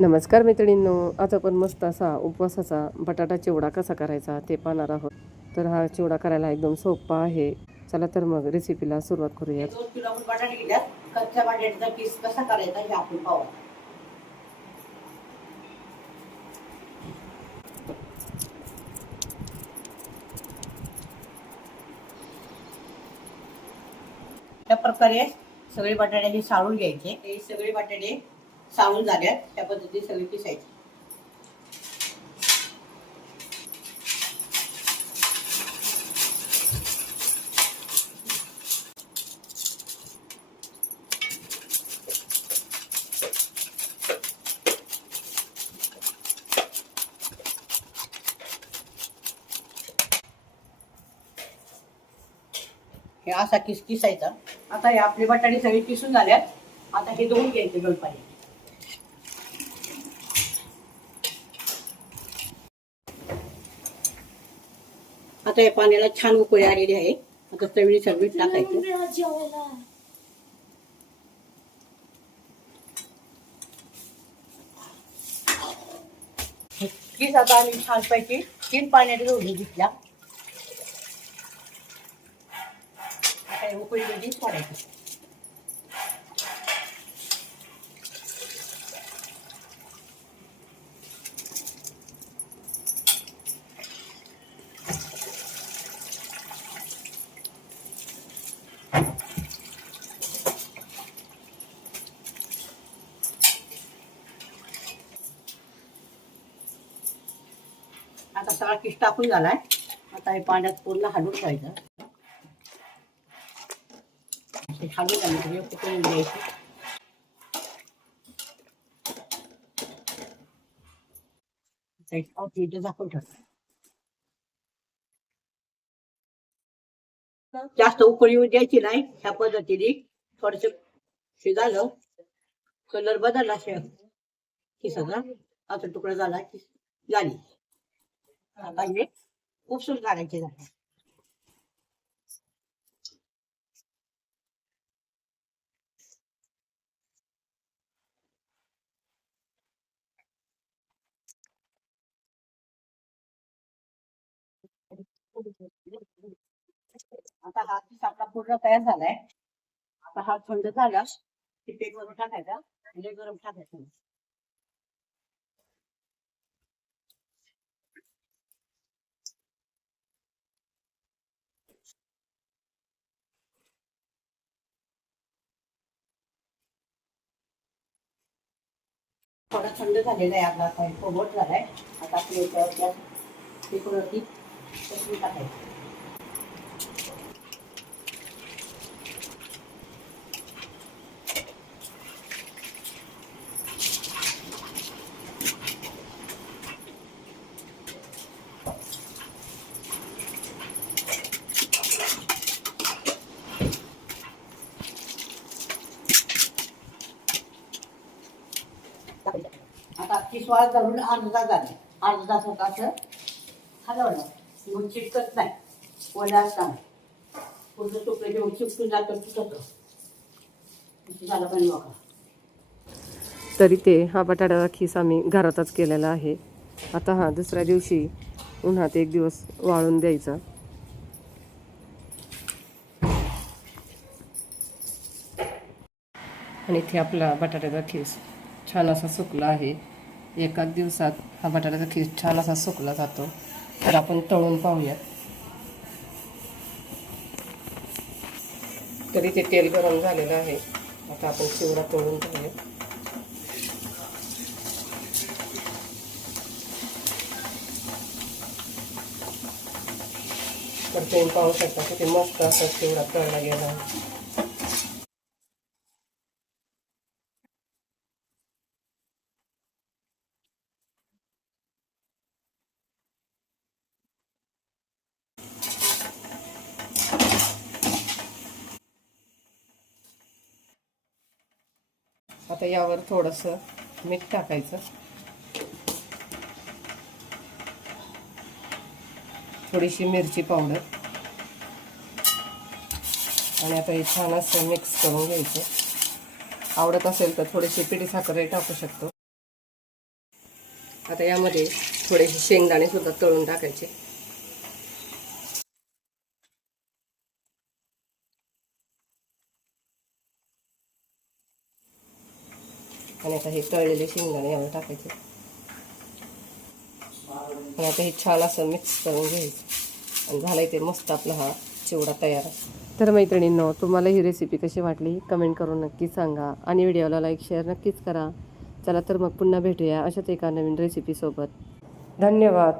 नमस्कार मैत्रिणींनो आज आपण मस्त असा उपवासाचा बटाटा चिवडा कसा करायचा ते पाहणार आहोत. तर हा चिवडा करायला एकदम सोपा आहे. चला तर मग रेसिपीला सुरुवात करूया दोन किलो आपण बटाटे घेतल्यात. कच्च्या बटाट्याचा पीस कसा करायचा हे आपण पाहू. त्या प्रकारे सगळे बटाटे हे साळून घ्यायचे. हे सगळे बटाटे सावून झाल्यात त्या पद्धतीने सगळी पिसायची. हे असा किस किसायचा आता हे आपले बटाटे सगळे किसून झाल्यात. आता हे दोन घ्यायचे दोन आता या पाण्याला छान उकळी आलेली आहे. आता चवीने सगळी टाकायचं. तीच आता आम्ही छानपैकी तीन पाण्याने धुवून घेतल्या. आता हे उकळी आता सगळा किस टाकून झालाय. आता हे पाण्यात पूर्ण हलवून ठेवायचं. असे हलवून झाले उकळून झाकून ठेवतो. जास्त उकळी येऊ द्यायची नाही ह्या पद्धतीने थोडस शिजालं. कलर बदलला शे किसाचा आता तुकडा झाला की झाली. आता हे उपसून काढायचे झाले. आता हा पीस आपला पूर्ण तयार झालाय. आता हा थंड झाला की ते गरम टाकायचा. म्हणजे गरम टाकायचं. थोडा थंड झालेला आहे आपला काही झाला आहे आता आपल्या याच्यावर त्या पेपरवरती टाकायचं. आता किसवाळ धरून अर्धा तास झाले. अर्धा तास असं हलवलं मग चिटकत नाही. ओला असताना पूर्ण तुकडे जेव्हा चिपटून जातं तुटतं झालं पण बघा. तरी ते हा बटाटा खीस आम्ही घरातच केलेला आहे. आता हा दुसऱ्या दिवशी उन्हात एक दिवस वाळून द्यायचा. आणि इथे आपला बटाट्याचा खीस छान असा सुकला आहे. एकाच दिवसात हा बटाट्याचा खीस छान असा सुकला जातो. तर आपण तळून पाहूया. तरी ते तेल गरम झालेलं आहे. आता आपण चिवडा तळून पाहूया. तर तुम्ही पाहू शकता किती मस्त असा चिवडा तळला गेला आहे. आता यावर थोडंसं मीठ टाकायचं. थोडीशी मिरची पावडर. आणि आता हे छान असं मिक्स करून घ्यायचं. आवडत असेल तर थोडीशी पिठी साखरही टाकू शकतो. आता यामध्ये थोडेसे शेंगदाणे सुद्धा तळून टाकायचे. आणि आता हे तळलेले शेंगदाणे यावर टाकायचे. आणि आता हे छान असं मिक्स करून घ्यायचं. आणि झालं ते मस्त आपला हा चिवडा तयार. तर मैत्रिणींनो तुम्हाला ही रेसिपी कशी वाटली कमेंट करून नक्की सांगा आणि व्हिडिओला लाईक शेअर नक्कीच करा. चला तर मग पुन्हा भेटूया अशाच एका नवीन रेसिपीसोबत धन्यवाद.